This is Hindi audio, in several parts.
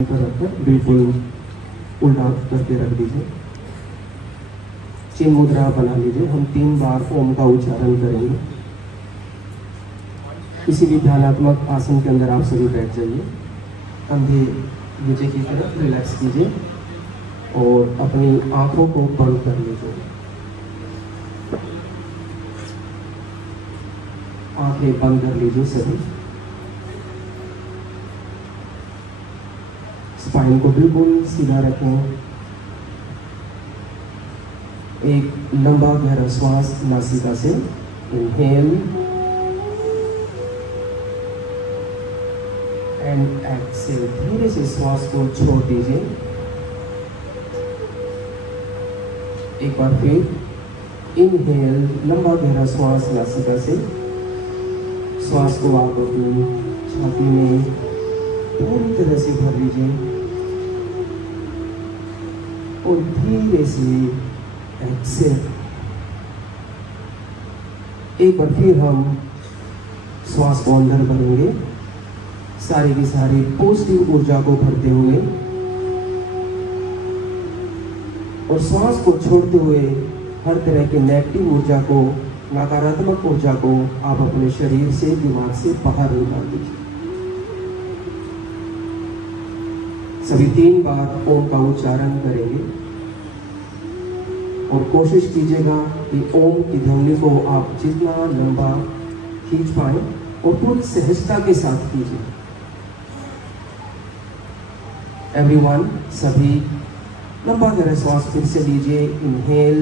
पर रखकर बिल्कुल उल्टा करके रख दीजिए। चिन्ह मुद्रा बना लीजिए। हम 3 बार ओम का उच्चारण करेंगे। किसी भी ध्यानात्मक आसन के अंदर आप सभी बैठ जाइए। कंधे नीचे की तरफ रिलैक्स कीजिए और अपनी आंखों को बंद कर लीजिए। आंखें बंद कर लीजिए सभी। स्पाइन को बिल्कुल सीधा रखें। एक लंबा गहरा श्वास नासिका से इनहेल एंड एक्सेल। धीरे से श्वास को छोड़ दीजिए। एक बार फिर इनहेल, लंबा गहरा श्वास नासिका से। श्वास को आप अपनी छाती में पूरी तरह से भर लीजिए और धीरे से एक्सेल। एक बार फिर हम श्वास को अंदर भरेंगे, सारी की सारी पॉजिटिव ऊर्जा को भरते हुए, और श्वास को छोड़ते हुए हर तरह की नेगेटिव ऊर्जा को, नकारात्मक ऊर्जा को आप अपने शरीर से, दिमाग से बाहर निकाल दीजिए। सभी 3 बार ओम का उच्चारण करेंगे और कोशिश कीजिएगा कि ओम की ध्वनि को आप जितना लंबा खींच पाए और पूरी सहजता के साथ कीजिए। एवरीवन, सभी लंबा गहरा श्वास फिर से लीजिए। इनहेल,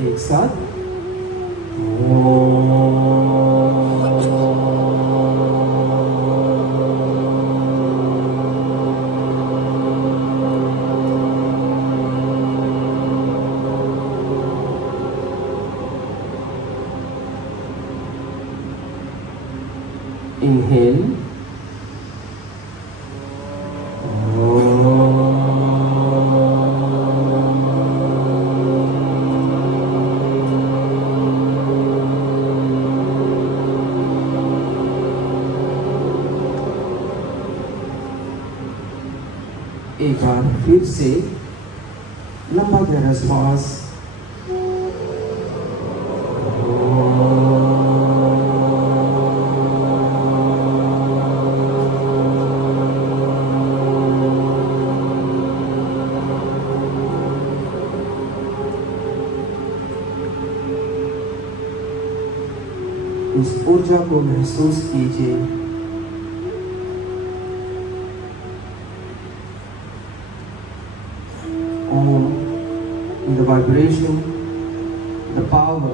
एक साथ इनहेल, एक बार फिर से लंबा गहरा श्वास। इस ऊर्जा को महसूस कीजिए। The vibration, the power।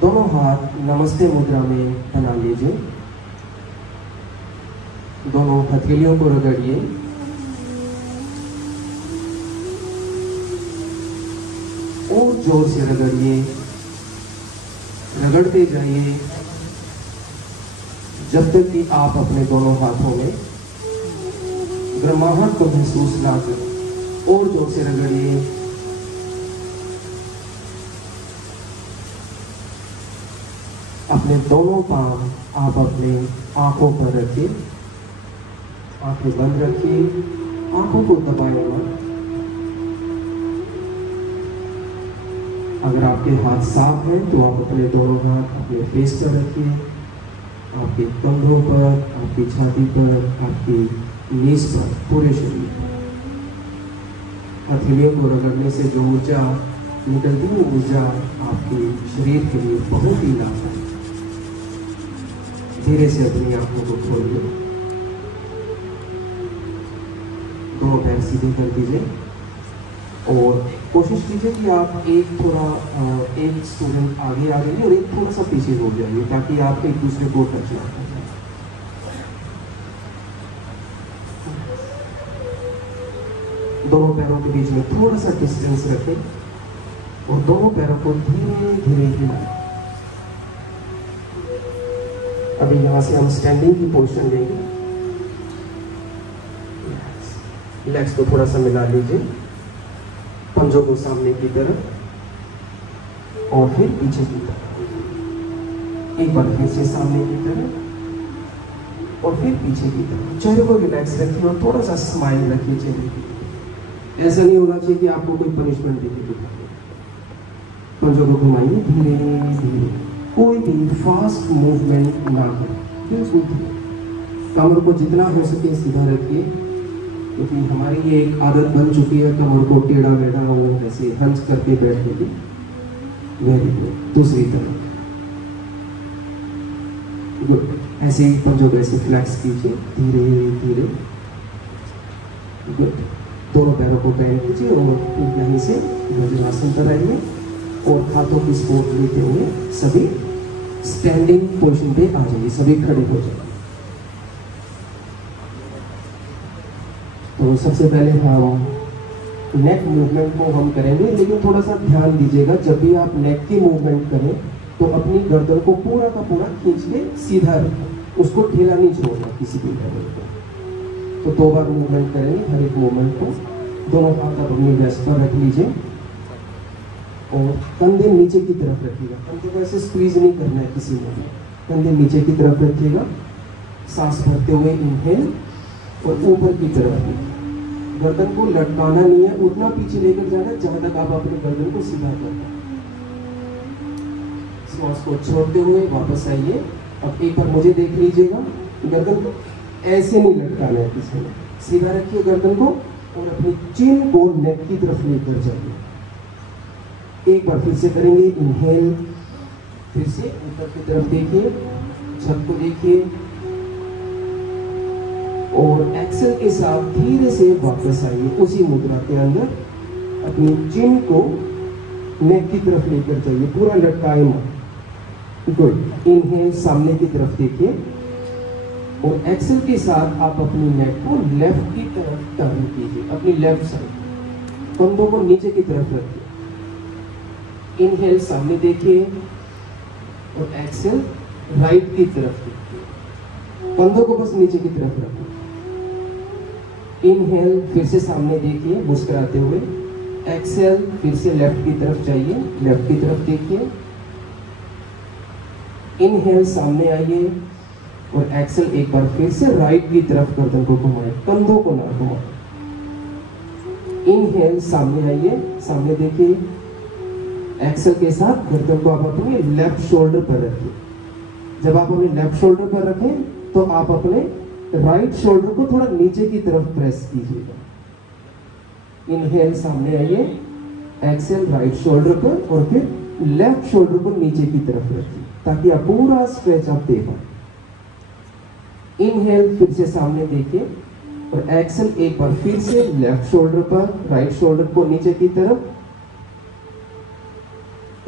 दोनों हाथ नमस्ते मुद्रा में बना लीजिए। दोनों हथेलियों को रगड़िए और जोर से रगड़िए। रगड़ते जाइए जब तक कि आप अपने दोनों हाथों में गर्माहट को महसूस ना करें। और जोर से रगड़िए। अपने दोनों पांव आप अपने आंखों पर रखिए। आंखें बंद रखिए, आंखों को दबाएं मत। अगर आपके हाथ साफ हैं तो आप अपने दोनों हाथ अपने फेस पर रखिए, आपके कंधों पर, आपकी छाती पर, आपकी नीज पर, पूरे शरीर। हथेलियों को रगड़ने से जो ऊर्जा निकलती है, ऊर्जा आपके शरीर के लिए बहुत ही लाभदायक है। धीरे से अपनी आंखों को खोलिए। दोनों पैर सीधे कर दीजिए और कोशिश कीजिए कि आप एक स्टूडेंट आगे आ जाइए और एक थोड़ा सा पीछे हो जाइए, ताकि आप एक दूसरे को टच ना कर जाए। दोनों पैरों के बीच में थोड़ा सा डिस्टेंस रखें और दोनों पैरों को धीरे धीरे हिलाएं। अभी यहाँ से हम स्टैंडिंग की पोजीशन लेंगे। लेग्स को थोड़ा सा मिला लीजिए, पंजों को सामने की तरफ और फिर पीछे की तरफ। एक बार फिर से सामने की तरफ और फिर पीछे की तरफ। चेहरे को रिलैक्स रखिए और थोड़ा सा स्माइल रखिए चेहरे की। ऐसा नहीं होना चाहिए कि आपको कोई पनिशमेंट देके दिखाए। पंजों को घुमाइए धीरे धीरे, कोई भी फास्ट मूवमेंट ना करें, बिल्कुल धीरे। कमर को जितना हो सके सीधा रखिए, क्योंकि हमारी ये एक आदत बन चुकी है कमर को टेढ़ा मेढ़ा वो ऐसे हंस करके बैठने की। Very good. दूसरी तरफ गुड, ऐसे ही पंजों को ऐसे फ्लैक्स कीजिए धीरे धीरे। गुड। दोनों पैरों को पैर कीजिए और फिर यहीं से वज्रासन पर आइए और हाथों की सपोर्ट लेते हुए सभी स्टैंडिंग पोजीशन पे आ जाइए, सभी खड़े हो जाइए। तो सबसे पहले हम नेक मूवमेंट को हम करेंगे, लेकिन थोड़ा सा ध्यान दीजिएगा, जब भी आप नेक की मूवमेंट करें तो अपनी गर्दन को पूरा का पूरा खींच के सीधा रखें, उसको ढीला नहीं छोड़ना किसी भी लेवल को। तो 2 बार मूवमेंट करेंगे हर एक मूवमेंट को। दोनों हाथ आप अपनी वेस्ट पर रख लीजिए और कंधे नीचे की तरफ रखिएगा। कंधे को ऐसे स्क्वीज नहीं करना है किसी में, कंधे नीचे की तरफ रखिएगा। सांस भरते हुए इनहेल और ऊपर की तरफ। गर्दन को लटकाना नहीं है, उतना पीछे लेकर जाना है जहां तक आप अपने गर्दन को सीधा कर पाए। सांस को छोड़ते हुए वापस आइए। अब एक बार मुझे देख लीजिएगा, गर्दन को ऐसे नहीं लटकाना है किसी ने, सीधा रखिए गर्दन को और अपनी चिन को नेक की तरफ लेकर जाइए। एक बार फिर से करेंगे, इनहेल, फिर से ऊपर की तरफ देखिए, छत को देखिए और एक्सेल के साथ धीरे से वापस आइए उसी मुद्रा के अंदर। अपनी चिन को नेक की तरफ लेकर जाइए, पूरा लटकाए मत। गुड। इनहेल, सामने की तरफ देखिए और एक्सेल के साथ आप अपनी नेक को लेफ्ट की तरफ टर्न कीजिए, अपनी लेफ्ट साइड। कंधों को नीचे की तरफ रखिए। इनहेल, सामने देखिए और एक्सेल राइट की तरफ देखिए। कंधों को बस नीचे की तरफ रखिए। इनहेल, फिर से सामने देखिए मुस्कुराते हुए। एक्सेल, फिर से लेफ्ट की तरफ जाइए, लेफ्ट की तरफ देखिए। इनहेल, सामने आइए और एक्सेल एक बार फिर से राइट की तरफ गर्दन को घुमाएं, कंधों को ना घुमाएं। इनहेल, सामने आइए, सामने देखिए। एक्सेल के साथ गर्दन को आप अपने लेफ्ट शोल्डर पर रखिए। जब आप अपने लेफ्ट शोल्डर पर रखें तो आप अपने राइट शोल्डर को थोड़ा नीचे की तरफ प्रेस कीजिएगा। इनहेल, सामने आइए, एक्सेल राइट शोल्डर पर और फिर लेफ्ट शोल्डर को नीचे की तरफ रखिए ताकि आप पूरा स्ट्रेच आप दे पाए। इनहेल, फिर से सामने देखिए और एक्सेल एक बार फिर से लेफ्ट शोल्डर पर, राइट शोल्डर को नीचे की तरफ।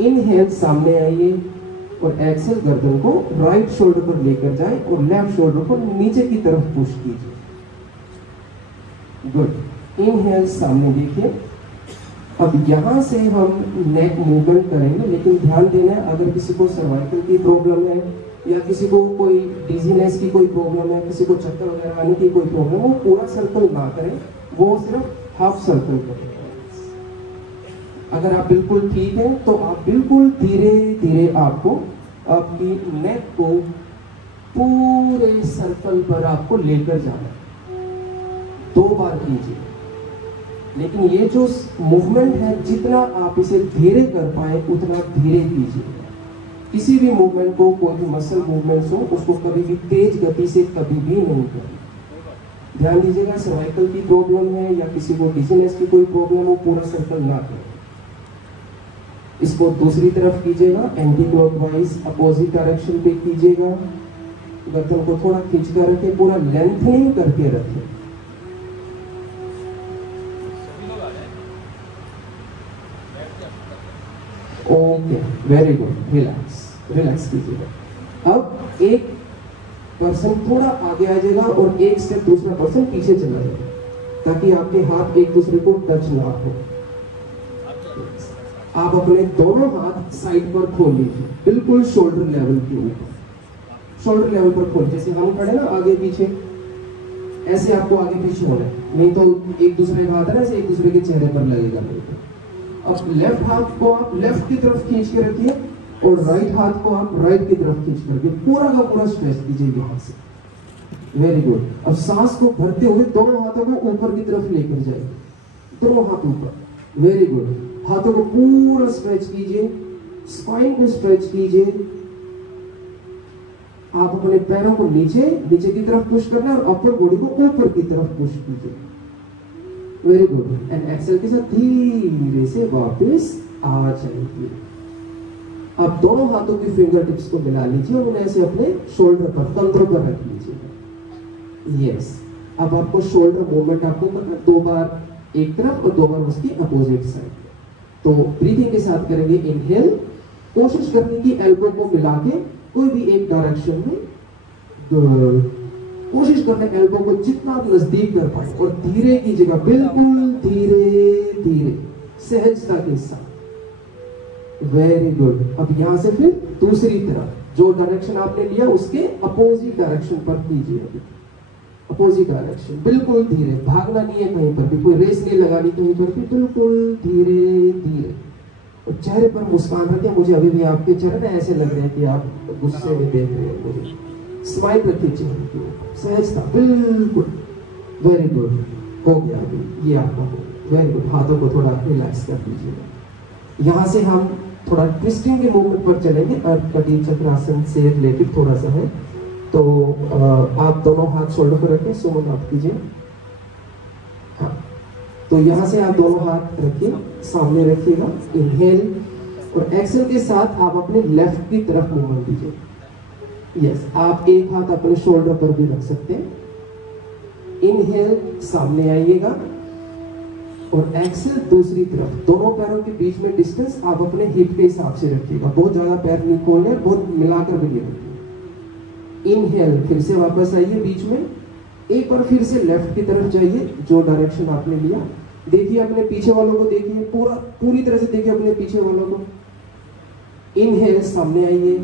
इनहेल, सामने आइए और एक्सेल गर्दन को राइट शोल्डर पर लेकर जाएं और लेफ्ट शोल्डर को नीचे की तरफ पुश कीजिए। गुड। इनहेल, सामने देखिए। अब यहां से हम नेक मूवमेंट करेंगे, लेकिन ध्यान देना है अगर किसी को सर्वाइकल की प्रॉब्लम है या किसी को कोई डिजीनेस की कोई प्रॉब्लम है, किसी को चक्कर वगैरह आने की कोई प्रॉब्लम, वो पूरा सर्कल ना करें, वो सिर्फ हाफ सर्कल करें। अगर आप बिल्कुल ठीक हैं तो आप बिल्कुल धीरे धीरे आपको आपकी नेक को पूरे सर्कल पर आपको लेकर जाना है। 2 बार कीजिए, लेकिन ये जो मूवमेंट है जितना आप इसे धीरे कर पाए उतना धीरे कीजिए। किसी भी मूवमेंट को, कोई भी मसल मूवमेंट्स हो, उसको कभी भी तेज गति से कभी भी नहीं करें। ध्यान दीजिएगा, सर्वाइकल की प्रॉब्लम है या किसी को डिजीनेस की कोई प्रॉब्लम हो, पूरा सर्कल ना करें। इसको दूसरी तरफ कीजिएगा, एंटी क्लॉकवाइज अपोजिट डायरेक्शन पे कीजिएगा। गर्दन को थोड़ा खींच कर रखें, पूरा लेंथनिंग करके रखें। Okay, very good. Relax, relax कीजिएगा। अब एक पर्सन थोड़ा आगे आ जाएगा और एक स्टेप दूसरा पर्सन पीछे चला जाएगा ताकि आपके हाथ एक दूसरे को टच ना हो। आप अपने दोनों हाथ साइड पर खोल लीजिए, बिल्कुल शोल्डर लेवल के ऊपर, शोल्डर लेवल पर खोल। जैसे हम खड़े ना आगे पीछे, ऐसे आपको आगे पीछे होना है, नहीं तो एक दूसरे का हाथ है ना ऐसे एक दूसरे के चेहरे पर लगेगा। अब लेफ्ट हाथ को आप लेफ्ट की तरफ खींच के रखिए और राइट हाथ को आप राइट की तरफ खींच करके पूरा का पूरा स्ट्रेच कीजिए यहाँ से। Very good. अब सांस को भरते हुए दोनों हाथों को ऊपर की तरफ लेकर जाइए, दोनों हाथ ऊपर। Very good. हाथों को पूरा स्ट्रेच कीजिए, स्पाइन को स्ट्रेच कीजिए। आप अपने पैरों को नीचे नीचे की तरफ पुश करना है और अपर बॉडी को ऊपर की तरफ पुश कीजिए। Very good. एंड एक्सेल के साथ धीरे से वापस आ जाइए। अब दोनों हाथों की फिंगर टिप्स को मिला लीजिए और उन्हें ऐसे अपने शोल्डर पर, कंधों पर रख लीजिए। यस। अब आपको शोल्डर मूवमेंट आपको करना 2 बार एक तरफ और 2 बार उसकी अपोजिट साइड। तो ब्रीथिंग के साथ करेंगे इनहेल। कोशिश करने की एल्बो को मिला के कोई भी एक डायरेक्शन में, कोशिश करने एल्बो को जितना नजदीक कर पाए और धीरे कीजिएगा, बिल्कुल धीरे धीरे सहजता के साथ। Very good. अब यहां से फिर दूसरी तरफ जो डायरेक्शन आपने लिया उसके अपोजिट डायरेक्शन पर कीजिए। अभी अपोजिट डायरेक्शन, बिल्कुल धीरे, भागना नहीं है कहीं पर भी, कोई रेस नहीं लगानी कहीं पर भी, बिल्कुल धीरे धीरे। और चेहरे पर मुस्कान रखें। मुझे अभी भी आपके चेहरे ऐसे लग रहे हैं कि आप गुस्से में देख रहे हैं मुझे। स्माइल रखिए चेहरे के ऊपर, सहजता, बिल्कुल। Very good. हो गया अभी ये आपका हो। Very good. हाथों को थोड़ा रिलैक्स कर दीजिएगा। यहाँ से हम थोड़ा ट्विस्टिंग के मूवमेंट पर चलेंगे। अर्धकटी चक्रासन से रिलेटेड थोड़ा सा है। तो आप दोनों हाथ शोल्डर पर रखें, सुमन आप कीजिए। हाँ, तो यहाँ से आप दोनों हाथ रखिए, सामने रखिएगा। इनहेल और एक्सेल के साथ आप अपने लेफ्ट की तरफ मूवमेंट दीजिए। यस। आप एक हाथ अपने शोल्डर पर भी रख सकते हैं। इनहेल, सामने आइएगा और एक्सेल दूसरी तरफ। दोनों पैरों के बीच में डिस्टेंस आप अपने हिप के हिसाब से रखिएगा। बहुत ज्यादा पैर नहीं खोलने, बहुत मिलाकर भी नहीं रखिए। इनहेल, फिर से वापस आइए बीच में। एक बार फिर से लेफ्ट की तरफ जाइए, जो डायरेक्शन आपने लिया। देखिए अपने पीछे वालों को, देखिए पूरी तरह से देखिए अपने पीछे वालों को। इनहेल, सामने आइए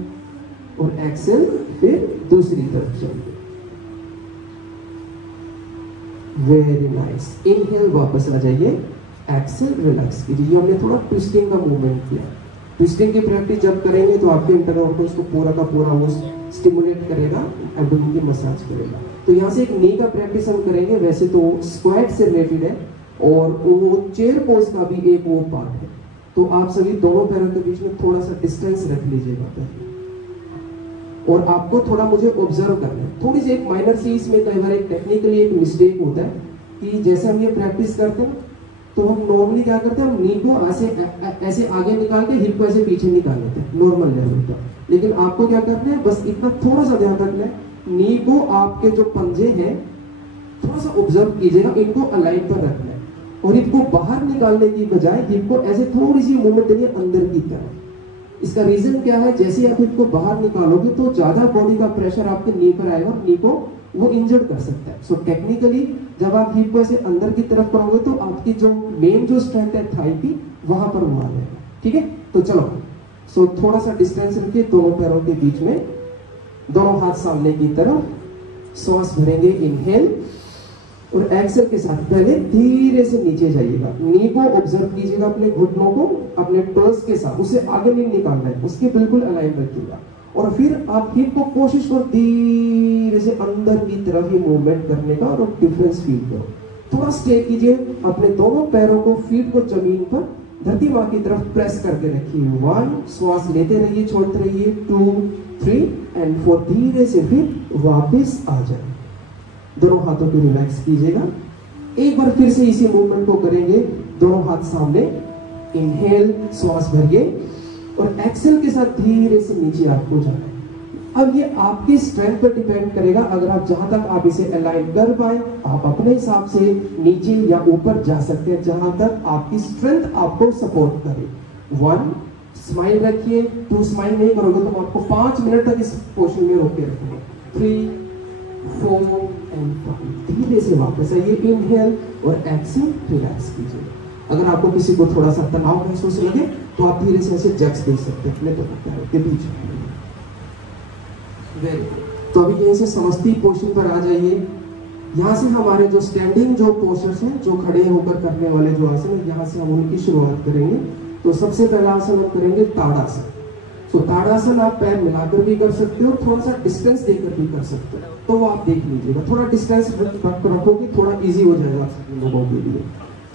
और एक्सेल, फिर दूसरी तरफ जाइए। Very nice. इनहेल, वापस आ जाइए। एक्सेल, रिलैक्स कीजिए। हमने थोड़ा ट्विस्टिंग का मूवमेंट किया। ट्विस्टिंग की प्रैक्टिस जब करेंगे तो आपके इंटरनल ऑर्गन्स को पूरा का पूरा वो स्टिमुलेट करेगा, एब्डोमेन की मसाज करेगा। तो यहाँ से एक नी का प्रैक्टिस हम करेंगे। वैसे तो स्क्वाट से रिलेटेड है और वो चेयर पोज का भी एक वो पार्ट है। तो आप सभी दोनों पैरों के बीच में थोड़ा सा डिस्टेंस रख लीजिएगा पहले। और आपको थोड़ा मुझे ऑब्जर्व करना है। थोड़ी सी एक माइनर सी इसमें कई बार एक टेक्निकली एक मिस्टेक होता है कि जैसे हम ये प्रैक्टिस करते हैं तो हम नॉर्मली क्या करते हैं, हम नी को ऐसे आगे निकाल के हिप को ऐसे पीछे निकाल लेते हैं नॉर्मल लेवल पर। लेकिन आपको क्या करना है, बस इतना थोड़ा सा ध्यान रखना है, नी को आपके जो पंजे हैं थोड़ा सा ऑब्जर्व कीजिएगा, इनको अलाइन पर रखना है। और हिप को बाहर निकालने की बजाय हिप को ऐसे थोड़ी सी मूवमेंट देनी है अंदर की तरफ। इसका रीजन क्या है, जैसे आप हिप को बाहर निकालोगे तो ज्यादा बॉडी का प्रेशर आपके नी पर आएगा और नी को वो इंजर्ड कर सकता है। सो टेक्निकली जब आप हिप को ऐसे अंदर की तरफ करोगे तो आपकी जो मेन जो स्ट्रेंथ है थाई की, वहां पर वो आ जाएगा। ठीक है, तो चलो। सो थोड़ा सा डिस्टेंस रखिए दोनों पैरों के बीच में, दोनों हाथ सामने की तरफ। सांस भरेंगे इनहेल और एक्सेल के साथ पहले धीरे से नीचे जाइएगा। नी को ऑब्जर्व कीजिएगा, अपने घुटनों को अपने टोस के साथ, उसे आगे नहीं निकालना है, उसके बिल्कुल अलाइन रखिएगा। और फिर आप हिप को कोशिश करो धीरे से अंदर की तरफ ही मूवमेंट करने का और डिफरेंस फील करो। थोड़ा स्टे कीजिए, अपने दोनों पैरों को, फीट को जमीन पर धरती माँ की तरफ प्रेस करके रखिए। 1, श्वास लेते रहिए, छोड़ते रहिए। 2, 3 एंड 4। धीरे से फिर वापस आ जाए। दोनों हाथों को रिलैक्स कीजिएगा। एक बार फिर से इसी मूवमेंट को करेंगे, दोनों हाथ सामने। इनहेल, श्वास भरिए और एक्सेल के साथ धीरे से नीचे आपको जाना है। अब ये आपकी स्ट्रेंथ पर डिपेंड करेगा। अगर आप जहां तक आप इसे अलाइन कर पाए, आप अपने हिसाब से नीचे या ऊपर जा सकते हैं, जहां तक आपकी स्ट्रेंथ आपको सपोर्ट करे। 1, स्माइल रखिए। 2, स्माइल नहीं करोगे तो आपको 5 मिनट तक इस पोजीशन में रोक के रखेंगे। 3, 4 एंड 5। धीरे से वापस आइए। इनहेल और एक्सेल, रिलैक्स कीजिए। अगर आपको किसी को थोड़ा सा तनाव महसूस लगे तो आप धीरे से ऐसे जैक्स दे सकते हैं अपने दोनों पैरों के बीच में। तो अभी यहीं से समष्टि पोजीशन पर आ जाइए। यहाँ से हमारे जो स्टैंडिंग जो पोस्चर्स हैं, जो खड़े होकर करने वाले जो आसन है, यहाँ से हम उनकी शुरुआत करेंगे। तो सबसे पहला आसन हम करेंगे ताड़ासन। तो ताड़ासन आप पैर मिलाकर भी कर सकते हो, थोड़ा सा डिस्टेंस देकर भी कर सकते हो, तो वो आप देख लीजिएगा। थोड़ा डिस्टेंस रखोगे थोड़ा इजी हो जाएगा आप सभी लोगों के लिए।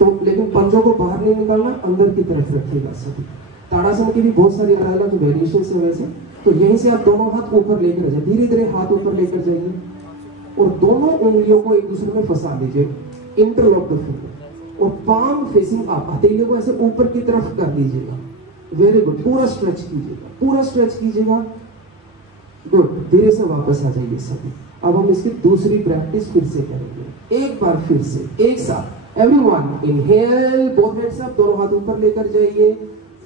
तो लेकिन पंजों को बाहर नहीं निकालना, अंदर की तरफ रखिएगा सभी। ताड़ासन की भी बहुत सारी अलग अलग वेरिएशन है वैसे। तो यहीं से आप दोनों हाथ ऊपर लेकर जाइए, धीरे धीरे हाथ ऊपर लेकर जाइए और दोनों उंगलियों को एक दूसरे में फंसा लीजिए, इंटरलॉक द फिंगर, और पाम फेसिंग अप, हथेलियों को ऐसे ऊपर की तरफ कर लीजिएगा। वेरी गुड, पूरा स्ट्रेच कीजिएगा, पूरा स्ट्रेच कीजिएगा। गुड, धीरे से वापस आ जाइए सभी। अब हम इसकी दूसरी प्रैक्टिस फिर से करेंगे, एक बार फिर से एक साथ। Everyone inhale, both hands up, दोनों हाथ ऊपर लेकर जाइए,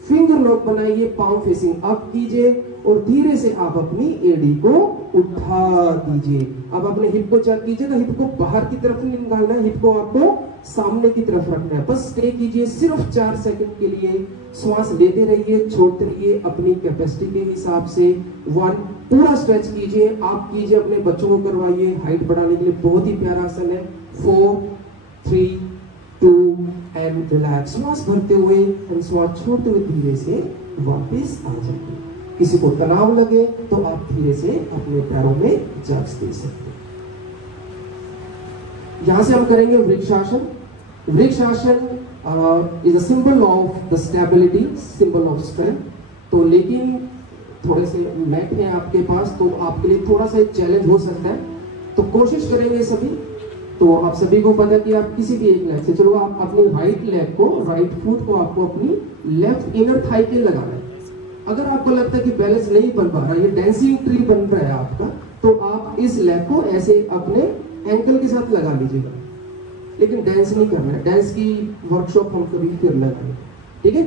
फिंगर लॉक बनाइए, पाम फेसिंग अप कीजिए और धीरे से आप अपनी एड़ी को उठा दीजिए। अब अपने हिप को चेक कीजिएगा, हिप को बाहर की तरफ नहीं निकालना है, हिप को आपको सामने की तरफ रखना है। बस स्टे कीजिए सिर्फ 4 सेकंड के लिए, श्वास लेते रहिए, छोड़ते रहिए अपनी कैपेसिटी के हिसाब से। 1, पूरा स्ट्रेच कीजिए, आप कीजिए, अपने बच्चों को करवाइए, हाइट बढ़ाने के लिए बहुत ही प्यारा आसन है। 4, 3, 2 एंड रिलैक्स। श्वास भरते हुए एंड श्वास छोड़ते हुए धीरे से वापस आ जाइए। किसी को तनाव लगे तो आप धीरे से अपने पैरों में जग्स दे सकते हैं। यहां से हम करेंगे vrikshasana. Vrikshasana is a symbol of the stability, symbol of strength. तो लेकिन थोड़े से मैट है आपके पास, तो आपके लिए थोड़ा सा चैलेंज हो सकता है, तो कोशिश करेंगे सभी। तो आप सभी को पता है कि आप किसी भी एक लेग से चलो, आप अपनी राइट लेग को, राइट फुट को आपको अपनी लेफ्ट इनर थाई पे लगाना है। अगर आपको लगता है कि बैलेंस नहीं बन पा रहा, ये डांसिंग ट्री बन रहा है आपका, तो आप इस लेग को ऐसे अपने एंकल के साथ लगा लीजिएगा। लेकिन डांस नहीं करना है, डांस की वर्कशॉप हम कभी फिर लगाएंगे, ठीक है?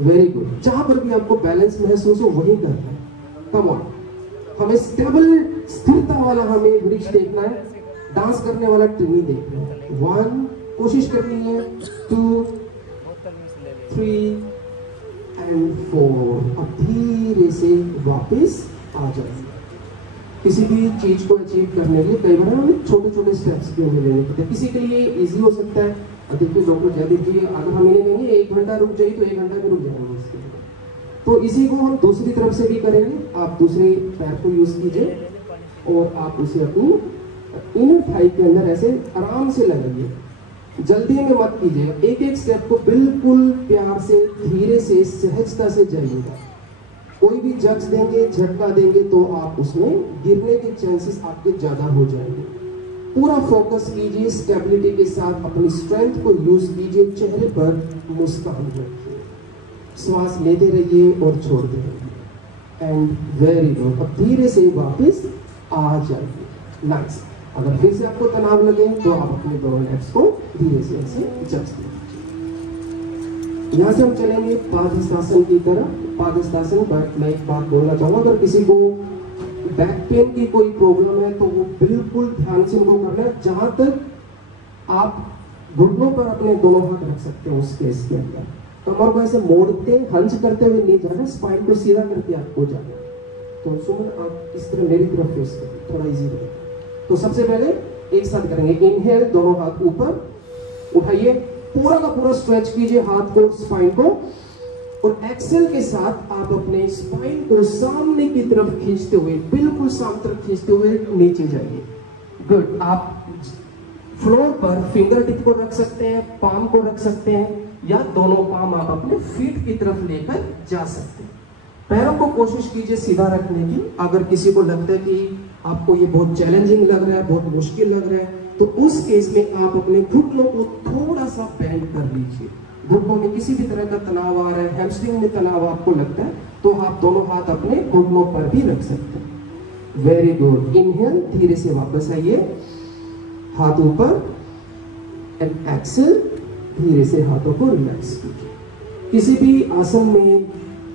Very good. जहां पर भी आपको बैलेंस महसूस हो वही करना है। कम ऑन, हमें स्टेबल, स्थिरता वाला हमें वृक्ष देखना है, डांस करने वाला ट्री देखना है। 1, कोशिश करनी है, 2, 3 एंड 4। अब धीरे से वापस आ जाइए। किसी भी चीज को अचीव करने के लिए कई बार हमें छोटे छोटे स्टेप्स भी हमें लेने पड़ते हैं। किसी के लिए इजी हो सकता है, देखिए डॉक्टर जयदीप जी अगर हम इन्हें कहेंगे 1 घंटा रुक जाइए तो 1 घंटा में रुक जाएंगे इसके लिए। तो इसी को हम दूसरी तरफ से भी करेंगे। आप दूसरे पैर को यूज कीजिए और आप उसे अपनी इनर थाई के अंदर ऐसे आराम से लगाइए, जल्दी में मत कीजिए। एक एक स्टेप को बिल्कुल प्यार से, धीरे से, सहजता से जाइएगा। कोई भी जग्स देंगे, झटका देंगे तो आप उसमें गिरने के चांसेस आपके ज्यादा हो जाएंगे। पूरा फोकस कीजिए, स्टेबिलिटी के साथ अपनी स्ट्रेंथ को यूज कीजिए, चेहरे पर मुस्कान रखिए, श्वास लेते रहिए और छोड़ते रहिए। And very good. अब धीरे से वापस आ जाइए। नाइस। अगर फिर से आपको तनाव लगे तो आप अपने दोनों लेग्स को धीरे से ऐसे जग्स दीजिए। यहाँ से हम चलेंगे पादहस्तासन की तरफ। पादहस्तासन पर मैं एक बात बोलना चाहूंगा, अगर किसी को बैक पेन की कोई प्रॉब्लम है तो वो बिल्कुल ध्यान से उनको करना है। जहां तक आप घुटनों पर अपने दोनों हाथ रख सकते हो उस केस के अंदर, कमर को ऐसे मोड़ते, हंच करते हुए नहीं जाना, स्पाइन को सीधा करके आपको जाना। तो सुमन आप इस तरह मेरी तरफ फेस करिए, थोड़ा इजी रहेगा। तो सबसे पहले एक साथ करेंगे, इनहेल, दोनों हाथ ऊपर उठाइए, पूरा का पूरा स्ट्रेच कीजिए हाथ को, स्पाइन को, और एक्सेल के साथ आप अपने स्पाइन को सामने की तरफ खींचते हुए, बिल्कुल सामने तरफ खींचते हुए नीचे जाइए। गुड। आप फ्लोर पर फिंगर टिप को रख सकते हैं, पाम को रख सकते हैं, या दोनों पाम आप अपने फीट की तरफ लेकर जा सकते हैं। पैरों को कोशिश कीजिए सीधा रखने की। अगर किसी को लगता है कि आपको ये बहुत चैलेंजिंग लग रहा है, बहुत मुश्किल लग रहा है, तो उस केस में आप अपने घुटनों को थोड़ा सा बेंड कर लीजिए। घुटनों में किसी भी तरह का तनाव आ रहा है, हैमस्ट्रिंग में तनाव आपको लगता है, तो आप दोनों हाथ अपने घुटनों पर भी रख सकते हैं। Very good. इनहेल, धीरे से वापस आइए, हाथ ऊपर, एंड एक्सेल, धीरे से हाथों को रिलैक्स कीजिए। किसी भी आसन में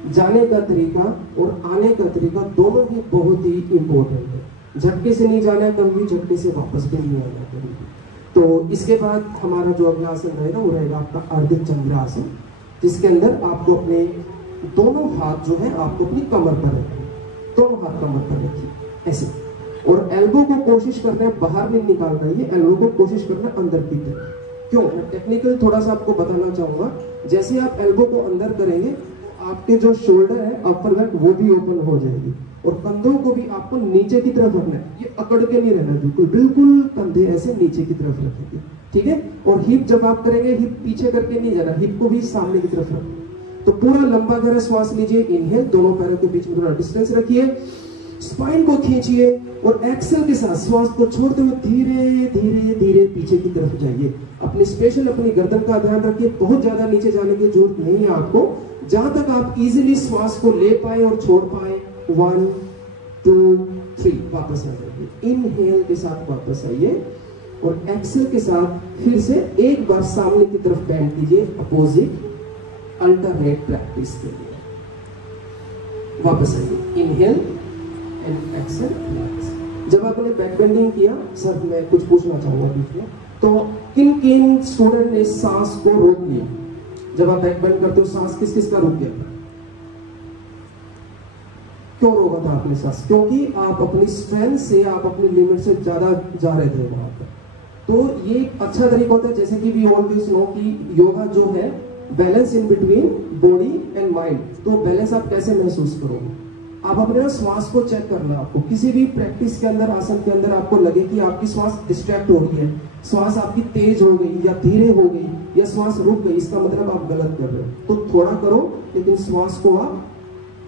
जाने का तरीका और आने का तरीका दोनों ही बहुत ही इंपॉर्टेंट है। झटके से नहीं जाना है कभी, झटके से वापस भी नहीं आना कभी। तो इसके बाद हमारा जो अगला आसन रहेगा वो रहेगा आपका अर्ध चंद्रासन, जिसके अंदर आपको अपने दोनों हाथ जो है आपको अपनी कमर पर रखिए, दोनों हाथ कमर पर रखिए ऐसे, और एल्बो को कोशिश करना है बाहर नहीं निकालना है, ये एल्बो को कोशिश करना है अंदर की तरफ। क्यों? मैं टेक्निकल थोड़ा सा आपको बताना चाहूंगा। जैसे आप एल्बो को अंदर करेंगे, आपके जो शोल्डर है अपर बैक वो भी ओपन हो जाएगी और कंधों को भी आपको नीचे की तरफ रखना है, ये अकड़ के नहीं रहना, बिल्कुल बिल्कुल कंधे ऐसे नीचे की तरफ रखेंगे, ठीक है। और हिप जब आप करेंगे हिप पीछे करके नहीं जाना, हिप को भी सामने की तरफ रखना। तो पूरा लंबा गहरा श्वास लीजिए, इनहेल, दोनों पैरों के बीच में थोड़ा डिस्टेंस रखिए, स्पाइन को खींचिए और एक्सेल के साथ श्वास को छोड़ते हुए धीरे धीरे धीरे पीछे की तरफ जाइए। अपनी स्पेशल अपनी गर्दन का ध्यान रखिए, बहुत ज्यादा नीचे जाने की जरूरत नहीं है आपको, जहां तक आप इजीली श्वास को ले पाए और छोड़ पाए। 1 2 3 वापस आ जाइए, इनहेल के साथ वापस आइए और एक्सेल के साथ फिर से एक बार सामने की तरफ बेंड कीजिए, अपोजिट अल्टरनेट प्रैक्टिस के लिए। वापस आइए, इनहेल एंड एक्सेल, रिलैक्स। जब आपने बैक बेंडिंग किया, सर मैं कुछ पूछना चाहूंगा बीच में, तो किन किन स्टूडेंट ने सांस को रोक लिया? जब आप बैक बेंड करते हो सांस किस किस का रुक गया था? क्यों रोका था आपने सांस? क्योंकि आप अपनी स्ट्रेंथ से, आप अपनी लिमिट से ज्यादा जा रहे थे वहां पर। तो ये अच्छा तरीका होता है, जैसे कि वी ऑलवेज नो कि योगा जो है balance in between body and mind. तो बैलेंस आप कैसे महसूस करोगे? आप अपने श्वास को चेक करना। आपको किसी भी प्रैक्टिस के अंदर, आसन के अंदर आपको लगे कि आपकी श्वास डिस्ट्रैक्ट हो रही है, श्वास आपकी तेज हो गई या धीरे हो गई या श्वास रुक गई, इसका मतलब आप गलत कर रहे हो। तो थोड़ा करो, लेकिन श्वास को आप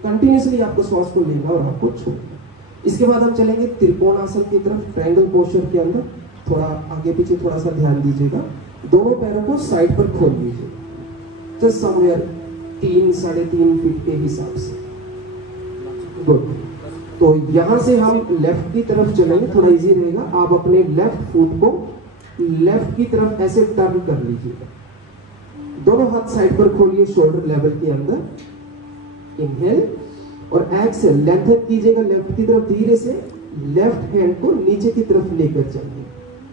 कंटिन्यूसली, आपको श्वास को लेना और आपको छोड़ना। इसके बाद हम चलेंगे त्रिकोण आसन की तरफ, ट्रायंगल पोस्चर के अंदर। थोड़ा आगे पीछे थोड़ा सा ध्यान दीजिएगा, दोनों पैरों को साइड पर खोल लीजिए, जस्ट समवेयर 3 साढ़े 3 फीट के हिसाब से। गुड। तो यहां से हम लेफ्ट की तरफ चलेंगे, थोड़ा इजी रहेगा। आप अपने लेफ्ट फुट को लेफ्ट की तरफ ऐसे टर्न कर लीजिएगा, दोनों हाथ साइड पर खोलिए शोल्डर लेवल के अंदर, इनहेल और एक्सेल लेंथन कीजिएगा लेफ्ट की तरफ, धीरे से लेफ्ट हैंड को नीचे की तरफ लेकर चलिए।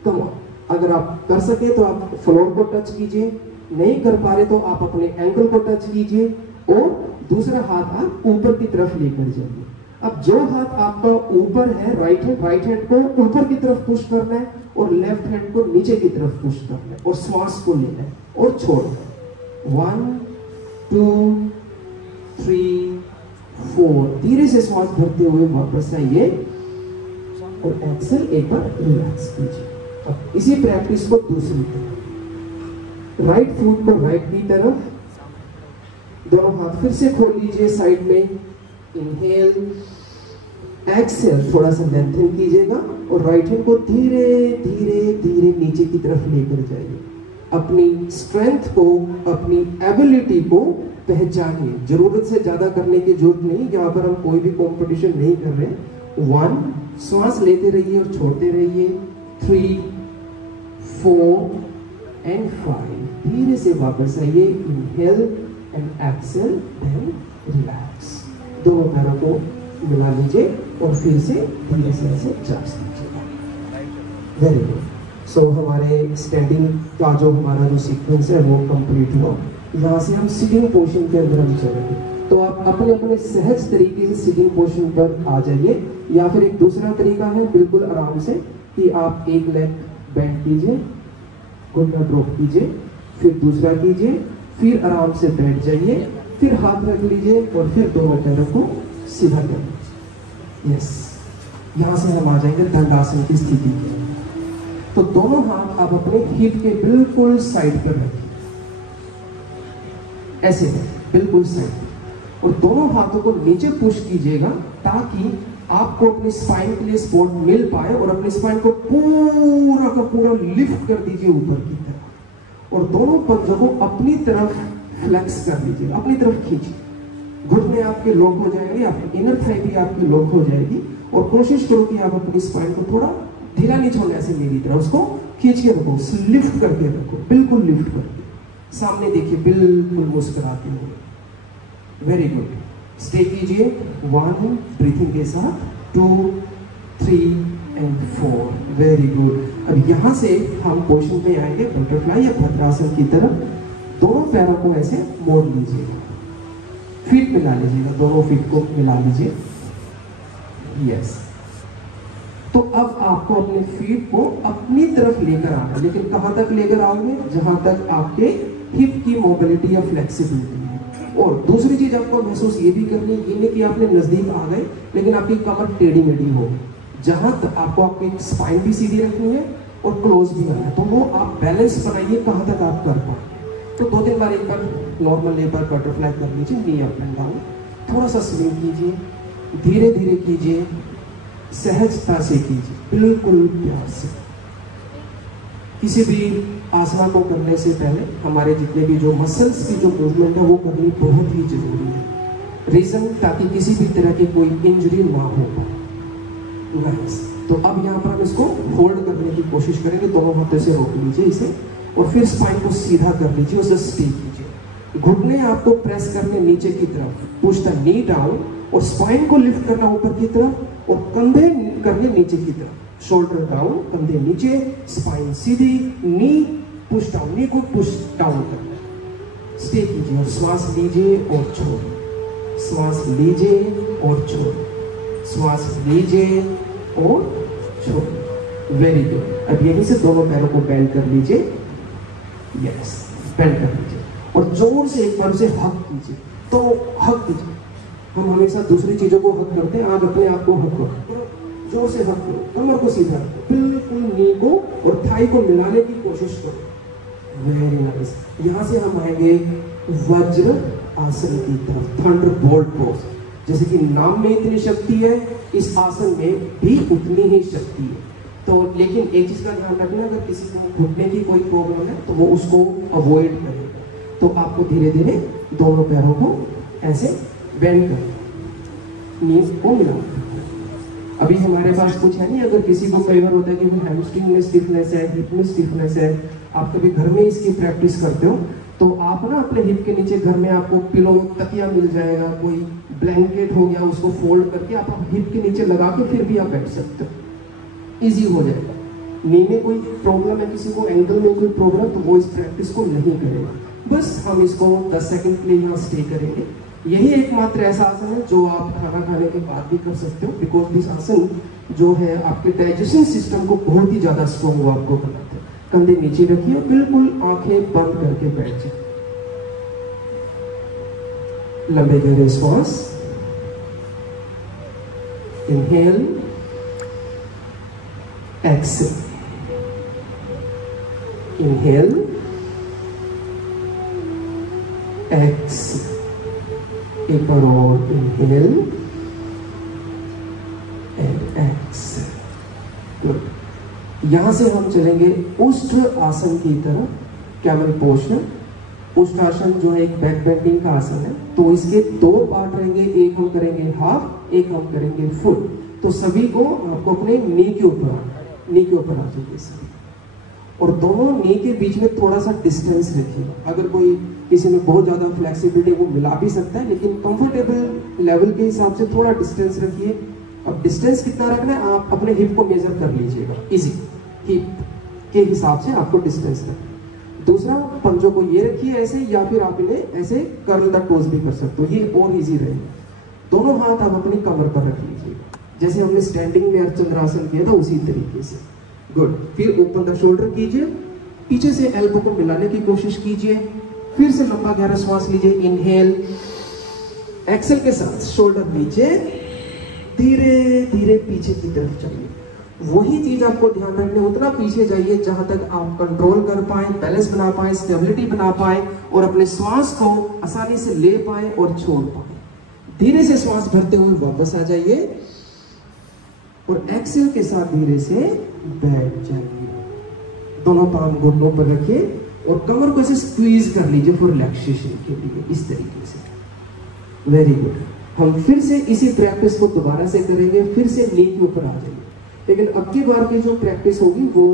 कम ऑन, अगर आप कर सके तो आप फ्लोर को टच कीजिए, नहीं कर पा रहे तो आप अपने एंकल को टच कीजिए और दूसरा हाथ आप ऊपर की तरफ लेकर जाइए। अब जो हाथ आपका ऊपर है, राइट हैंड को ऊपर की तरफ पुश करना है और लेफ्ट हैंड को नीचे की तरफ पुश करना है और श्वास को लेना है और छोड़ना है। 1 2 3 4, धीरे से श्वास भरते हुए वापस आइए और एक्सेल एक बार रिलैक्स कीजिए। अब इसी प्रैक्टिस को दूसरी तरफ, राइट फुट को राइट की तरफ, दोनों हाथ फिर से खोल लीजिए साइड में, इनहेल एक्सेल, थोड़ा सा लेंथन कीजिएगा और राइट हैंड को धीरे धीरे धीरे नीचे की तरफ लेकर जाइए। अपनी स्ट्रेंथ को, अपनी एबिलिटी को पहचानिए, जरूरत से ज्यादा करने की जरूरत नहीं, यहाँ पर हम कोई भी कंपटीशन नहीं कर रहे। 1, श्वास लेते रहिए और छोड़ते रहिए, 3 4 एंड 5, धीरे से वापस आइए, inhale and exhale then relax. दोनों पैरों को मिला लीजिए और फिर से धीरे से ऐसे चार्ज दीजिएगा। Very good. सो हमारे स्टैंडिंग का जो हमारा जो सीक्वेंस है वो कंप्लीट हुआ। यहाँ से हम सिटिंग पोजीशन के अंदर हम चलेंगे, तो आप अपने अपने सहज तरीके से सिटिंग पोजीशन पर आ जाइए, या फिर एक दूसरा तरीका है बिल्कुल आराम से कि आप एक लेग बेंड कीजिए, घुटना ड्रॉप कीजिए, फिर दूसरा कीजिए, फिर आराम से बैठ जाइए, फिर हाथ रख लीजिए और फिर दोनों पैरों को सीधा करिए। यस, यहां से हम आ जाएंगे दंडासन की स्थिति में। तो दोनों हाथ आप अपने हिप के बिल्कुल साइड पर रखिए, ऐसे बिल्कुल साइड, और दोनों हाथों को नीचे पुश कीजिएगा ताकि आपको अपने स्पाइन के लिए सपोर्ट मिल पाए, और अपने स्पाइन को पूरा का पूरा लिफ्ट कर दीजिए ऊपर की तरफ, और दोनों पंजों को अपनी तरफ फ्लेक्स कर लीजिए, अपनी तरफ खींचिए। घुटने आपके लॉक हो जाएंगे, आपकी इनर थाई भी आपकी लॉक हो जाएगी, और कोशिश करो कि आप अपनी स्पाइन को थोड़ा ढीला नहीं छोड़ना, ऐसे मेरी तरह उसको खींच के रखो, लिफ्ट करके रखो, बिल्कुल लिफ्ट करके सामने देखिए, बिल्कुल मुस्कुराते हुए। Very good. स्टे कीजिए 1 ब्रीथिंग के साथ, 2 3 एंड 4। Very good. अब यहां से हम पोजीशन पे आएंगे बटरफ्लाई या भद्रासन की तरफ। दोनों पैरों को ऐसे मोड़ लीजिएगा, फीट मिला लीजिएगा, दोनों फीट को मिला लीजिए। यस। तो अब आपको अपने फीट को अपनी तरफ लेकर आना है, लेकिन कहां तक लेकर आओगे? जहां तक आपके हिप की मोबिलिटी या फ्लेक्सिबिलिटी है। और दूसरी चीज आपको महसूस ये भी करनी है, ये नहीं कि आपने नजदीक आ गए लेकिन आपकी कमर टेढ़ी मेढ़ी हो, जहां तक आपको आपकी स्पाइन भी सीधी रखनी है और क्लोज भी करना है, तो वो आप बैलेंस बनाइए कहाँ तक आप कर पाए। तो 2-3 बार एक बार नॉर्मल एक बार बटरफ्लाई कर लीजिए, नी अप एंड डाउन, थोड़ा सा स्विंग कीजिए, धीरे धीरे कीजिए, सहजता से कीजिए, बिल्कुल प्यार से। किसी भी आसना को करने से पहले हमारे जितने भी जो मसल्स की जो मूवमेंट है वो करनी बहुत ही जरूरी है। रीजन, ताकि किसी भी तरह की कोई इंजरी ना हो पाए। तो अब यहाँ पर हम इसको होल्ड करने की कोशिश करेंगे, दोनों हाथों से रोक लीजिए इसे और फिर स्पाइन को सीधा कर लीजिए, उसे स्टे कीजिए। घुटने आपको प्रेस करने नीचे की तरफ, पुश द नी डाउन, और स्पाइन को लिफ्ट करना ऊपर की तरफ और कंधे करने नीचे की तरफ, शोल्डर डाउन, कंधे नीचे, स्पाइन सीधी, नी पुश डाउन, नी को पुश डाउन करना, स्टे कीजिए और श्वास लीजिए और छोड़िए, श्वास लीजिए और छोड़िए, श्वास लीजिए और छोड़िए। Very good. अब यहीं से दोनों पैरों को बेंड कर लीजिए, यस, बेंड कर लीजिए और जोर से एक बार उसे हक कीजिए। तो हक कीजिए, हम हमेशा दूसरी चीजों को हक करते हैं, आज अपने आप को हक करो, जोर से हक करो, कमर को सीधा रखो, बिल्कुल नी को और थाई को मिलाने की कोशिश करो। Very nice. यहां से हम आएंगे वज्र आसन की तरफ, थंडरबोल्ट पोज। जैसे कि नाम में इतनी शक्ति है, इस आसन में भी उतनी ही शक्ति है। तो लेकिन एक चीज का ध्यान रखना, अगर किसी को घुटने की कोई प्रॉब्लम है तो वो उसको अवॉइड करेगा। तो आपको धीरे धीरे दोनों पैरों को ऐसे बेंड कर, नीज को मिला। अभी हमारे पास कुछ है नहीं, अगर किसी को कई बार होता है कि वो हैमस्ट्रिंग में स्टिफनेस है, हिप में स्टिफनेस है, आप कभी घर में इसकी प्रैक्टिस करते हो तो आप ना अपने हिप के नीचे घर में आपको पिलो, तकिया मिल जाएगा, कोई ब्लैंकेट हो गया, उसको फोल्ड करके आप हिप के नीचे लगा के फिर भी आप बैठ सकते हो, इजी हो जाएगा। नी में कोई प्रॉब्लम है, किसी को एंकल में कोई प्रॉब्लम, तो वो इस प्रैक्टिस को नहीं करेगा। बस हम इसको 10 सेकंड के लिए यहाँ स्टे करेंगे। यही एकमात्र ऐसा आसन है जो आप खाना खाने के बाद भी कर सकते हो, बिकॉज दिस आसन जो है आपके डाइजेशन सिस्टम को बहुत ही ज्यादा स्ट्रॉन्ग आपको बनाते हैं। कंधे नीचे रखिए, बिल्कुल आंखें बंद करके बैठ जाए, लंबे गहरे श्वास, इनहेल, एक्सेल, इनहेल, एक्सेल, एक बार और, इनहेल एंड एक्सेल। गुड। यहां से हम चलेंगे उष्ट आसन की तरफ, कैमल पोस्चर। उष्ट आसन जो है एक बैक बेंडिंग का आसन है, तो इसके 2 पार्ट रहेंगे, एक हम करेंगे हाफ, एक हम करेंगे फुल। तो सभी को आपको अपने नी के ऊपर आ जाइए सभी, और दोनों नी के बीच में थोड़ा सा डिस्टेंस रखिए। अगर कोई किसी में बहुत ज्यादा फ्लेक्सिबिलिटी वो मिला भी सकता है, लेकिन कंफर्टेबल लेवल के हिसाब से थोड़ा डिस्टेंस रखिए। अब डिस्टेंस कितना रखना है, आप अपने हिप को मेजर कर लीजिएगा, इजी हिप के हिसाब से आपको डिस्टेंस रखना। दूसरा, पंजों को ये रखिए ऐसे, या फिर आप इन्हें ऐसे कर्ल द टोज भी कर सकते हो, ये और इजी रहेगा। दोनों हाथ आप अपनी कमर पर रख लीजिएगा, जैसे हमने स्टैंडिंग में अर्धचंद्रासन किया था उसी तरीके से। गुड। फिर ओपन द शोल्डर कीजिए, पीछे से एल्बो को मिलाने की कोशिश कीजिए, फिर से लंबा गहरा श्वास लीजिए, इनहेल, एक्सेल के साथ शोल्डर नीचे, धीरे धीरे पीछे की तरफ चलिए। वही चीज आपको ध्यान रखना, उतना पीछे जाइए जहां तक आप कंट्रोल कर पाए, बैलेंस बना पाए, स्टेबिलिटी बना पाए और अपने श्वास को आसानी से ले पाए और छोड़ पाए। धीरे से श्वास भरते हुए वापस आ जाइए और एक्सेल के साथ धीरे से बैठ जाइए। दोनों पांव घुटनों पर रखिए और कमर को ऐसे स्क्वीज कर लीजिए फॉर रिलैक्सेशन के लिए, इस तरीके से। Very good. हम फिर से इसी प्रैक्टिस को दोबारा से करेंगे, फिर से नी के ऊपर आ जाइए। लेकिन अब की बार की जो प्रैक्टिस होगी वो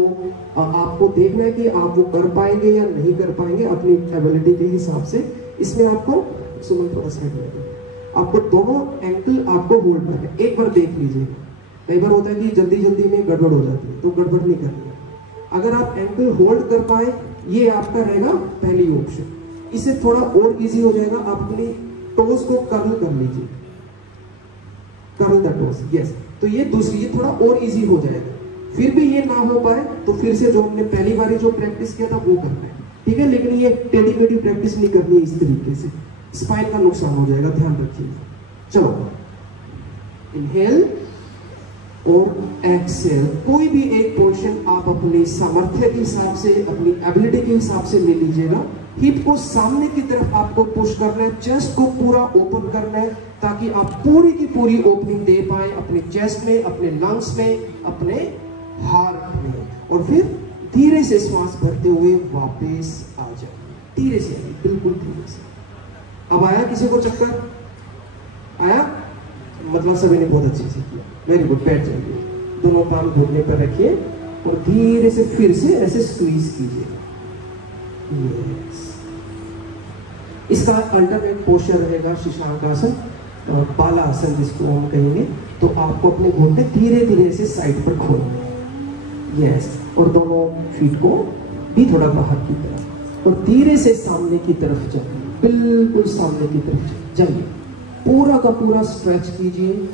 आपको देखना है कि आप वो कर पाएंगे या नहीं कर पाएंगे अपनी एबिलिटी के हिसाब से। इसमें आपको सुमन थोड़ा साइड में, आपको दोनों एंकल आपको होल्ड करना है। एक बार देख लीजिए, कई बार होता है कि जल्दी जल्दी में गड़बड़ हो जाती है, तो गड़बड़ नहीं करनी है। अगर आप एंकल होल्ड कर पाए, ये आपका रहेगा पहली ऑप्शन। इससे थोड़ा और इजी हो जाएगा, आप अपनी टोज को कर्ल कर लीजिए, कर्ल द टोज, यस। तो ये दूसरी, ये थोड़ा और इजी हो जाएगा। फिर भी ये ना हो पाए तो फिर से जो हमने पहली बार जो प्रैक्टिस किया था वो करना है, ठीक है। लेकिन ये टेढ़ी मेढ़ी प्रैक्टिस नहीं करनी है, इस तरीके से स्पाइन का नुकसान हो जाएगा, ध्यान रखिए। चलो, इनहेल और एक्सेल, कोई भी एक पोर्शन आप अपनी सामर्थ्य के हिसाब से, अपनी एबिलिटी के हिसाब से ले लीजिएगा। हिप को सामने की तरफ आपको पुश करना है, चेस्ट को पूरा ओपन करना है, ताकि आप पूरी की पूरी ओपनिंग दे पाए अपने चेस्ट में, अपने लंग्स में, अपने हार्ट में। और फिर धीरे से श्वास भरते हुए वापस आ जाए, धीरे से, बिल्कुल धीरे से। अब आया किसी को चक्कर? आया? मतलब सभी ने बहुत अच्छे से किया, वेरी गुड। बैठ जाइए, दोनों पाँव घुटने पर रखिए और धीरे से फिर से ऐसे स्क्वीज कीजिए। यस, इसका अल्टरनेट पोस्चर रहेगा शीर्षांगासन, बालासन जिसको हम कहेंगे। तो आपको अपने घुटने धीरे धीरे से साइड पर खोलना है। यस, और दोनों फीट को भी थोड़ा बाहर की तरफ और धीरे से सामने की तरफ जाइए, बिल्कुल सामने की तरफ जाइए। पूरा का पूरा स्ट्रेच कीजिए,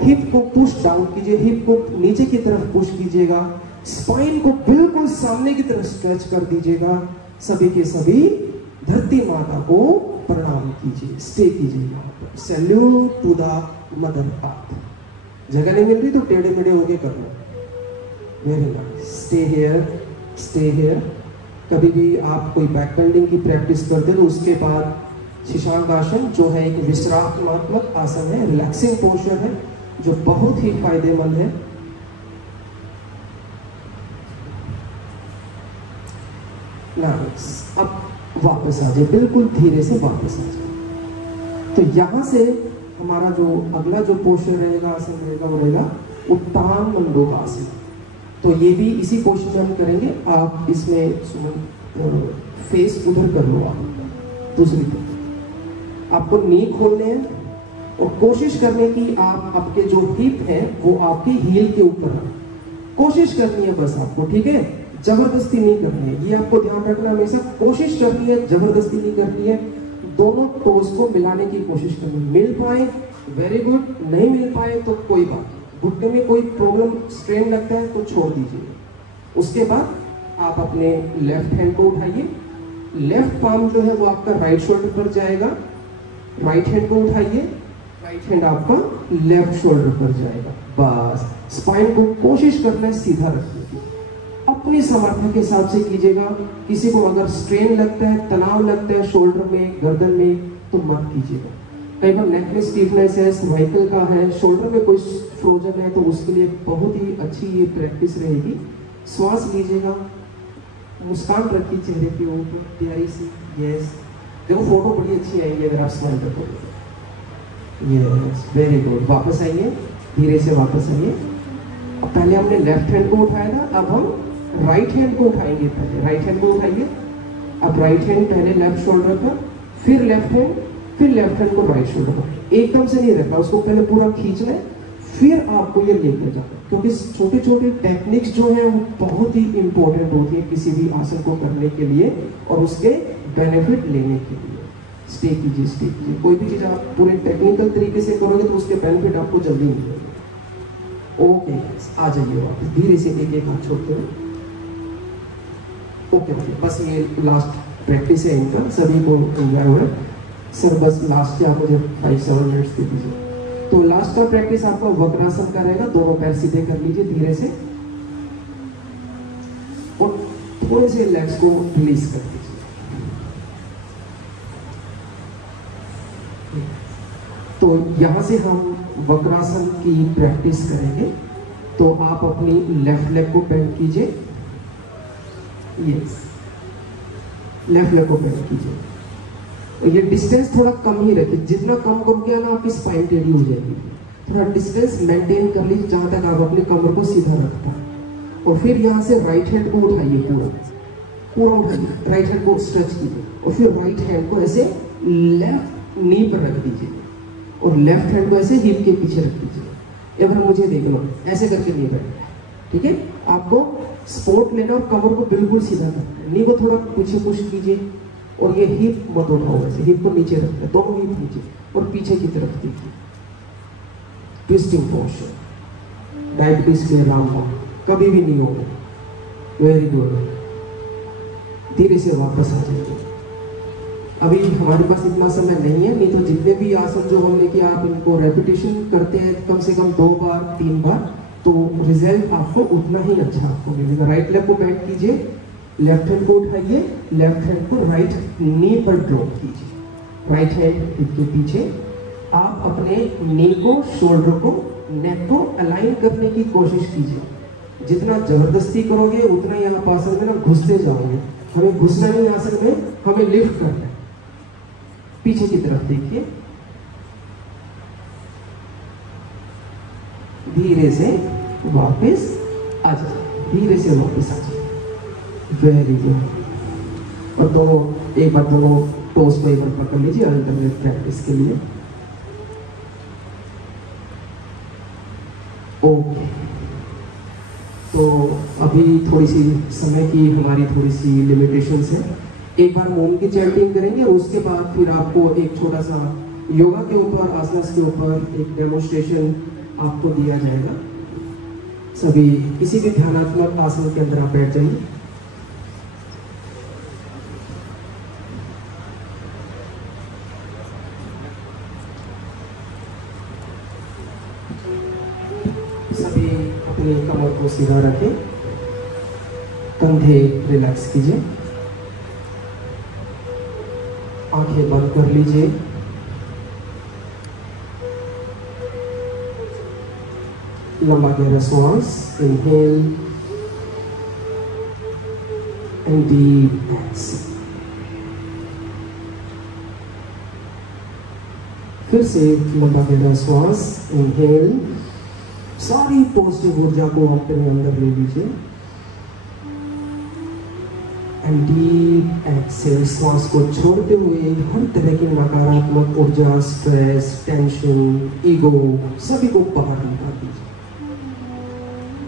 हिप को पुश डाउन कीजिए, हिप को नीचे की तरफ पुश कीजिएगा, स्पाइन को बिल्कुल सामने की तरफ स्ट्रेच कर दीजिएगा। सभी के सभी धरती माता को प्रणाम कीजिए, स्टे कीजिए यहाँ पर। Salute to the mother earth. जगह नहीं मिल रही तो टेढ़े मेढ़े होके करना। Very nice, stay here, stay here. कभी भी आप कोई बैक बेंडिंग की प्रैक्टिस करते तो उसके बाद शीर्षांग आसन, जो है एक विश्रामात्मक आसन है, रिलैक्सिंग पोस्चर है, जो बहुत ही फायदेमंद है। नाइस, अब वापस आ जाए, बिल्कुल धीरे से वापस आ जाए। तो यहां से हमारा जो अगला जो पोस्चर रहेगा, आसन रहेगा, वो रहेगा उत्तान मंडूकासन। तो ये भी इसी पोस्चर में हम करेंगे। आप इसमें फेस उधर कर लो, आप दूसरी तरफ। आपको नी खोलने हैं और कोशिश करने की आप आपके जो हिप है वो आपकी हील के ऊपर है, कोशिश करनी है बस आपको, ठीक है? जबरदस्ती नहीं करनी है, ये आपको ध्यान रखना हमेशा। कोशिश करनी है, जबरदस्ती नहीं करनी है। दोनों टोज को मिलाने की कोशिश करनी है। मिल पाए वेरी गुड, नहीं मिल पाए तो कोई बात नहीं। घुटने में कोई प्रॉब्लम, स्ट्रेन लगता है तो छोड़ दीजिए। उसके बाद आप अपने लेफ्ट हैंड को उठाइए, लेफ्ट पाम जो है वो आपका राइट शोल्डर पर जाएगा, राइट हैंड को उठाइए, राइट हैंड आपका लेफ्ट शोल्डर पर जाएगा। बस स्पाइन को कोशिश करना है सीधा रखने की, अपनी सामर्थ्य के हिसाब से कीजिएगा। किसी को अगर स्ट्रेन लगता है, तनाव लगता है शोल्डर में, गर्दन में, तो मत कीजिएगा। कई बार नेक में स्टीफनेस है, सर्वाइकल का है, शोल्डर में कोई फ्रोजन है, तो उसके लिए बहुत ही अच्छी ये प्रैक्टिस रहेगी। श्वास लीजिएगा, मुस्कान रखिए चेहरे के ऊपर प्यारी सी। यस, देखो फोटो बड़ी अच्छी आएगी अगर आप स्माइल रखोगे। Yes, very good. वापस आइए, धीरे से वापस आइए। अब पहले हमने लेफ्ट हैंड को उठाया था, अब हम राइट हैंड को उठाएंगे। पहले राइट हैंड को उठाइए, अब राइट हैंड पहले लेफ्ट शोल्डर पर, फिर लेफ्ट हैंड, फिर लेफ्ट हैंड को राइट शोल्डर पर। एकदम से नहीं रखना, उसको पहले पूरा खींचना है, फिर आपको ये लेकर जाना। क्योंकि छोटे छोटे टेक्निक्स जो है वो बहुत ही इंपॉर्टेंट होती है किसी भी आसन को करने के लिए और उसके बेनिफिट लेने के लिए। स्टे कीजिए, स्टे कीजिए। कोई भी चीज आप पूरे टेक्निकल तरीके से करोगे तो उसके बेनिफिट आपको जल्दी मिलेंगे। ओके, आ जाइए वापस, धीरे से एक एक हाथ छोड़ते हुए। ओके, बस ये लास्ट प्रैक्टिस है इनका, सभी को एंजॉय हो रहा है। सर बस लास्ट के आप मुझे 5-7 मिनट्स दे दीजिए। तो लास्ट का प्रैक्टिस आपका वक्रासन का रहेगा। दोनों पैर सीधे कर लीजिए धीरे से और थोड़े से लेग्स को रिलीज कर दीजिए। तो यहां से हम वक्रासन की प्रैक्टिस करेंगे। तो आप अपनी लेफ्ट लेग को बेंड कीजिए, यस, लेफ्ट लेग को बेंड कीजिए। ये डिस्टेंस थोड़ा कम ही रखिए, जितना कम करोगे ना आपकी स्पाइन टेढ़ी हो जाएगी। थोड़ा डिस्टेंस मेंटेन कर लीजिए जहां तक आप अपनी कमर को सीधा रख पाए। और फिर यहाँ से राइट हैंड को उठाइए, पूरा पूरा उठाइए, राइट हैंड को स्ट्रेच कीजिए और फिर राइट हैंड को ऐसे लेफ्ट नी पर रख दीजिए और लेफ्ट हैंड को ऐसे हिप के पीछे रख दीजिए। एक बार मुझे देख लो, ऐसे करके नहीं बैठना, ठीक है? आपको सपोर्ट लेना और कमर को बिल्कुल सीधा करना है। नी को थोड़ा पीछे पुश कीजिए और ये हिप मत उठाओ, ऐसे हिप को नीचे रखना, दोनों हिप नीचे और पीछे की तरफ देखिए। ट्विस्टिंग पोस्चर, डायबिटीज में रामबाण कभी भी नहीं होगा। वेरी गुड, धीरे से वापस आ जाइए। अभी हमारे पास इतना समय नहीं है, नहीं तो जितने भी आसन जो हमने किया आप इनको रेपिटेशन करते हैं कम से कम 2 बार 3 बार, तो रिजल्ट आपको उतना ही अच्छा आपको मिलेगा। राइट लेग को बेंड कीजिए, लेफ्ट हैंड को उठाइए, लेफ्ट हैंड को राइट नी पर ड्रॉप कीजिए, राइट हैंड हिप के पीछे। आप अपने नी को, शोल्डर को, नेक को अलाइन करने की कोशिश कीजिए। जितना जबरदस्ती करोगे उतना ही आप आसन में ना घुसते जाओगे। हमें घुसना नहीं आसन में, हमें लिफ्ट करना है। पीछे की तरफ देखिए, धीरे से वापस आ जाए, धीरे से वापस आ जाए। Very good. और दोनों एक बार दोनों टोस को एक बार पकड़ लीजिए अल्टरनेट प्रैक्टिस के लिए। ओके, तो अभी थोड़ी सी समय की हमारी थोड़ी सी लिमिटेशंस है। एक बार ओम की चैंटिंग करेंगे और उसके बाद फिर आपको एक छोटा सा योगा के ऊपर, आसनास के ऊपर एक डेमोन्स्ट्रेशन आपको दिया जाएगा। सभी किसी भी ध्यानात्मक आसन के अंदर आप बैठ जाइए। सभी अपनी कमर को सीधा रखें, कंधे रिलैक्स कीजिए, आंखें बंद कर लीजिए। लंबा गहरा श्वास, इनहेल एंड डीप एक्सहेल। फिर से लंबा गहरा श्वास, इनहेल, सारी पॉजिटिव ऊर्जा को अपने अंदर ले लीजिए एंड डीप एक्सहेल। श्वास को छोड़ते हुए हर तरह की नकारात्मक ऊर्जा, स्ट्रेस, टेंशन, ईगो सभी को बाहर निकाल दीजिए।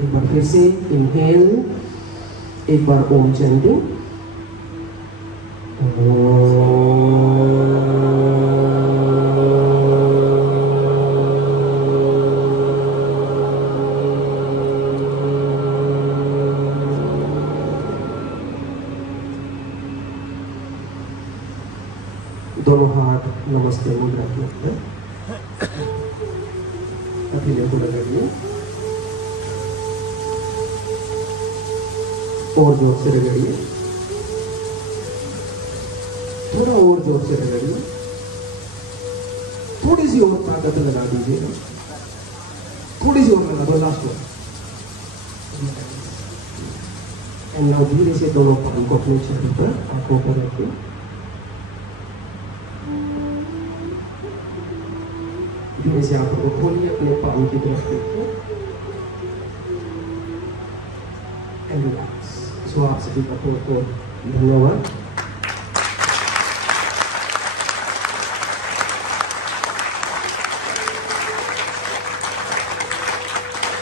एक बार फिर से इनहेल, एक बार ओम चैंटिंग। दोनों हाथ नमस्ते मुद्रा के ऊपर, हथेली को लगाइए और जोर से रगड़िए, थोड़ा और जोर से रगड़िए, थोड़ी सी और ताकत लगा दीजिएगा, थोड़ी सी और लगा दो, लास्ट वन। एंड नाउ धीरे से दोनों पाँव को अपने चेहरे पर, आंखों पर रखिए। धीरे से आंखों को खोलिए, अपने पाँव की तरफ देखिए एंड रिलैक्स। सो आप सभी का बहुत बहुत धन्यवाद।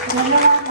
धन्यवाद।